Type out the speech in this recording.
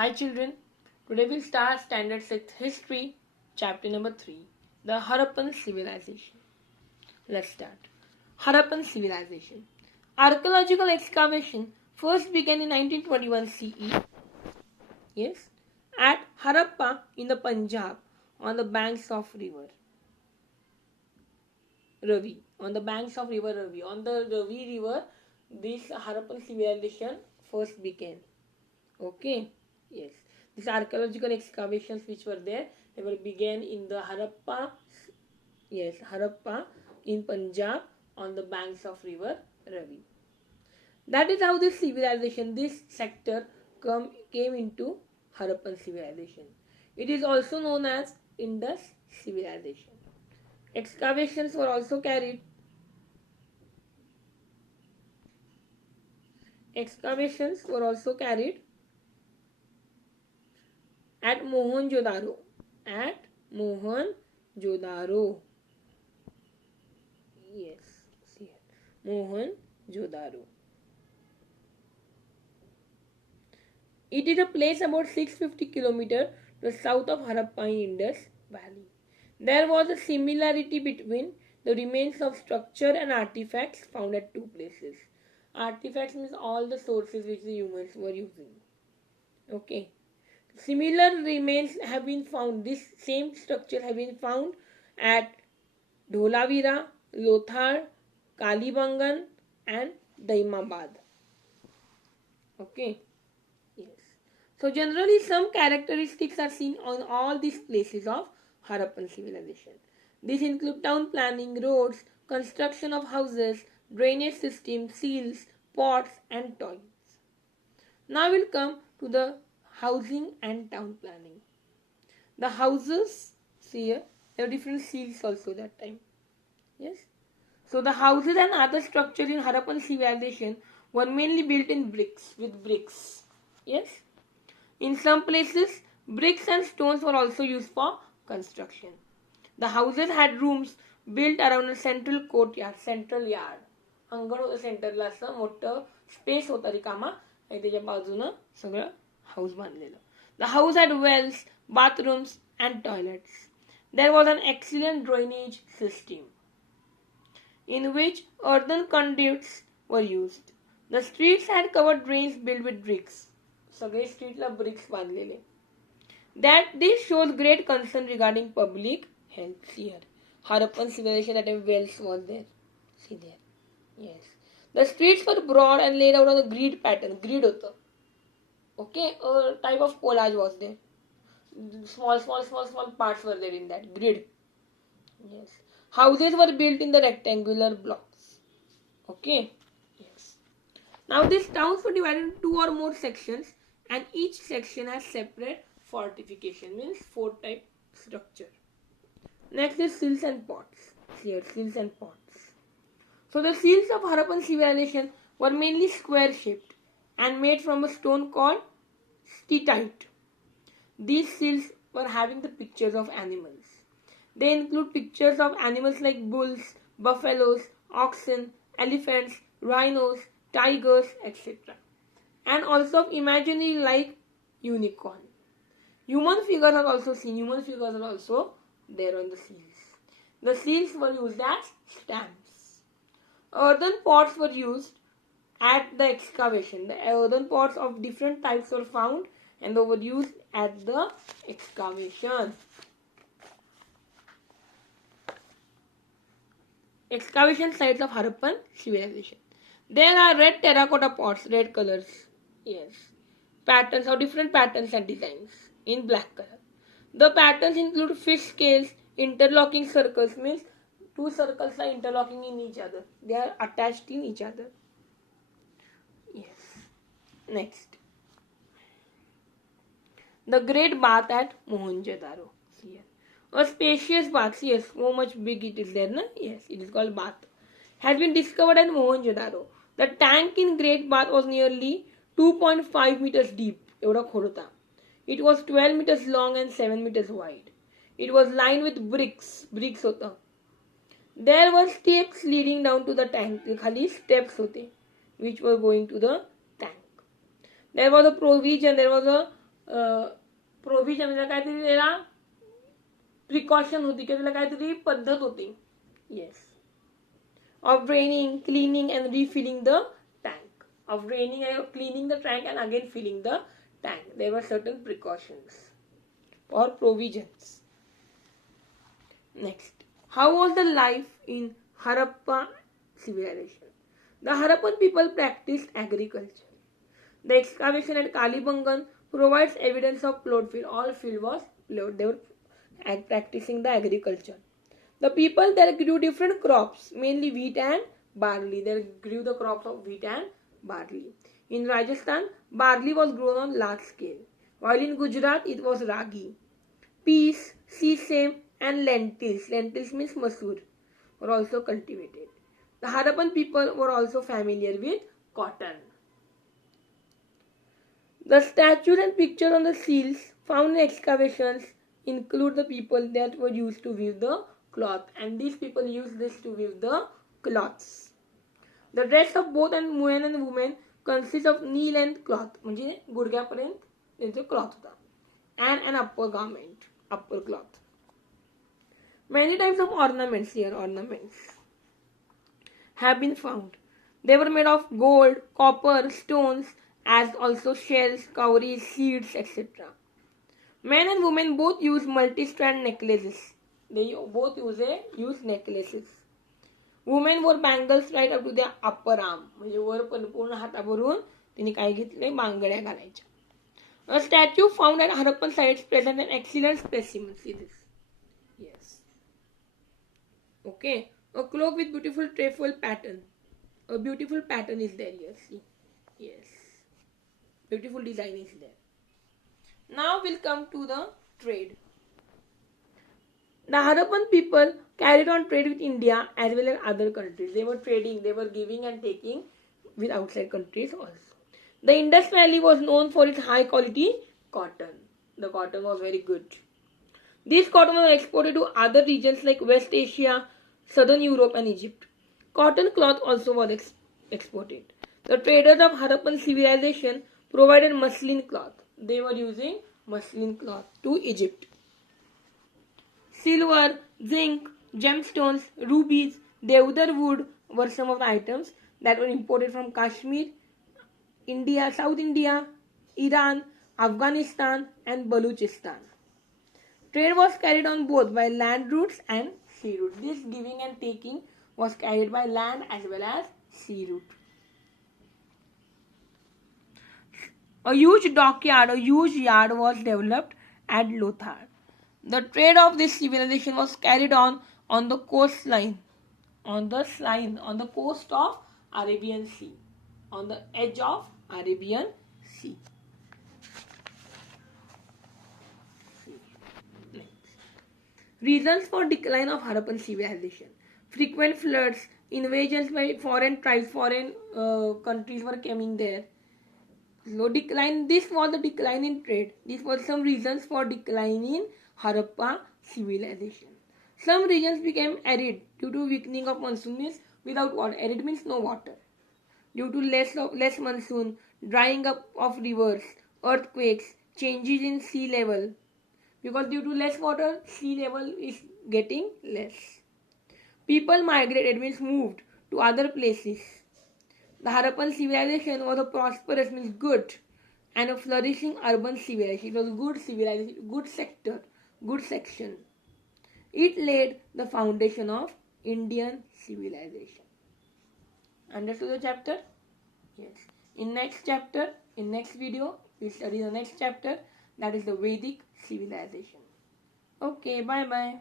Hi children, today we'll start Standard 6 History, chapter number 3, the Harappan Civilization. Let's start. Harappan Civilization. Archaeological excavation first began in 1921 CE, yes, at Harappa in the Punjab on the banks of river Ravi. On the banks of river Ravi. On the Ravi river, this Harappan civilization first began. Okay, yes. These archaeological excavations which were there, they were began in the Harappa, yes, Harappa in Punjab on the banks of river Ravi. That is how this civilization, this sector came into Harappan civilization. It is also known as Indus civilization. Excavations were also carried. Excavations were also carried at Mohenjo-daro. At Mohenjo-daro. Yes, see here. Mohenjo-daro. It is a place about 650 km to the south of Harappa in Indus Valley. There was a similarity between the remains of structure and artifacts found at two places. Artifacts means all the sources which the humans were using. Okay. Similar remains have been found. This same structure have been found at Dholavira, Lothar, Kalibangan and Daimabad. Okay. Yes. So generally some characteristics are seen on all these places of Harappan civilization. These include town planning, roads, construction of houses, drainage systems, seals, pots and toys. Now we'll come to the housing and town planning. The houses, see here, there are different seals also that time. Yes. So the houses and other structures in Harappan civilization were mainly built in bricks, with bricks. Yes. In some places, bricks and stones were also used for construction. The houses had rooms built around a central courtyard, central yard. अंगण होतं सेंटरला असं मोठं space होता रिकामा आणि त्याच्या बाजूनं सगळं हाऊस बांधलेलं. The house had wells, bathrooms and toilets. There was an excellent drainage system in which earthen conduits were used. The streets had covered drains built with bricks. सगळे स्ट्रीटला ब्रिक्स बांधलेले. That this shows great concern regarding public health. Here, Harappan civilization that wells was there. See there. Yes. The streets were broad and laid out on a grid pattern. Grid होतं. Okay, a type of collage was there. Small parts were there in that grid. Yes. Houses were built in the rectangular blocks. Okay. Yes. Now these towns were divided into two or more sections and each section has separate fortification, means fort type structure. Next is seals and pots. Here, seals and pots. So the seals of Harappan civilization were mainly square shaped and made from a stone called steatite. These seals were having the pictures of animals. They include pictures of animals like bulls, buffaloes, oxen, elephants, rhinos, tigers, etc. And also of imaginary like unicorn. Human figures are also seen. Human figures are also there on the seals. The seals were used as stamps. Earthen pots were used at the excavation. The earthen pots of different types were found and they were used at the excavation. Excavation sites of Harappan civilization. There are red terracotta pots, red colors. Yes. Patterns or different patterns and designs in black color. The patterns include fish scales, interlocking circles, means two circles are interlocking in each other. They are attached in each other. Yes. Next. The great bath at Mohenjo-daro. Here. A spacious bath. Yes, so much big it is there, na? Yes, it is called bath. Has been discovered at Mohenjo-daro. The tank in Great Bath was nearly 2.5 meters deep. It was 12 meters long and 7 meters wide. It was lined with bricks. Bricks hota. There were steps leading down to the tank. Khali steps hote, which were going to the tank. There was a provision. There was a provision म्हणजे काहीतरी त्याला precaution होती किंवा त्याला काहीतरी पद्धत होती. Yes. Of draining, cleaning and refilling the tank. Of draining and cleaning the tank and again filling the tank. There were certain precautions or provisions. Next, how was the life in Harappa civilization? The Harappan people practiced agriculture. The excavation at Kalibangan provides evidence of plowed field. All field was plowed. They were practicing the agriculture. The people there grew different crops, mainly wheat and barley. They grew the crops of wheat and barley. In Rajasthan, barley was grown on large scale, while in Gujarat it was ragi. Peas, sesame and lentils, lentils means masoor, were also cultivated. The Harappan people were also familiar with cotton. The statues and pictures on the seals found in excavations include the people that were used to weave the cloth, and these people used this to weave the cloths. The dress of both men and women consists of knee length cloth, म्हणजे गुडघ्यापर्यंत त्यांचा cloth होता, and an upper garment, upper cloth. Many types of ornaments have been found. They were made of gold, copper, stones, as also shells, cowries, seeds, etc. Men and women both use multi-strand necklaces. They both use necklaces. Women wore bangles right up to their upper arm. म्हणजे वर पूर्ण हातावरून तिने काय घेतले, बांगड्या घालायच्या. A statue found at Harappan sites present an excellent specimen. See this. Yes. Okay. A cloak with beautiful trefoil pattern. A beautiful pattern is there here. See. Yes. Beautiful design is there. Now we'll come to the trade. The Harappan people carried on trade with India as well as other countries. They were trading, they were giving and taking with outside countries also. The Indus Valley was known for its high quality cotton. The cotton was very good. This cotton was exported to other regions like West Asia, Southern Europe and Egypt. Cotton cloth also was exported. The traders of Harappan civilization provided muslin cloth. They were using muslin cloth to Egypt. Silver, zinc, gemstones, rubies, deodar wood were some of the items that were imported from Kashmir, India, South India, Iran, Afghanistan and Baluchistan. Trade was carried on both by land routes and sea routes. This giving and taking was carried by land as well as sea route. A huge dockyard, a huge yard was developed at Lothar. The trade of this civilization was carried on the coastline, on the coast of Arabian Sea, on the edge of Arabian Sea. Reasons for decline of Harappan civilization: frequent floods, invasions by foreign tribes, foreign countries were coming there. So decline. This was the decline in trade. These were some reasons for decline in Harappa civilization. Some regions became arid due to weakening of monsoon, means without water. Arid means no water. Due to less monsoon, drying up of rivers, earthquakes, changes in sea level. Because due to less water, sea level is getting less. People migrated, means moved to other places. The Harappan civilization was a prosperous, means good, and a flourishing urban civilization. It was good civilization, good sector, good section. It laid the foundation of Indian civilization. Understood the chapter? Yes. In next video, we study the next chapter, that is the Vedic civilization. Okay, bye bye.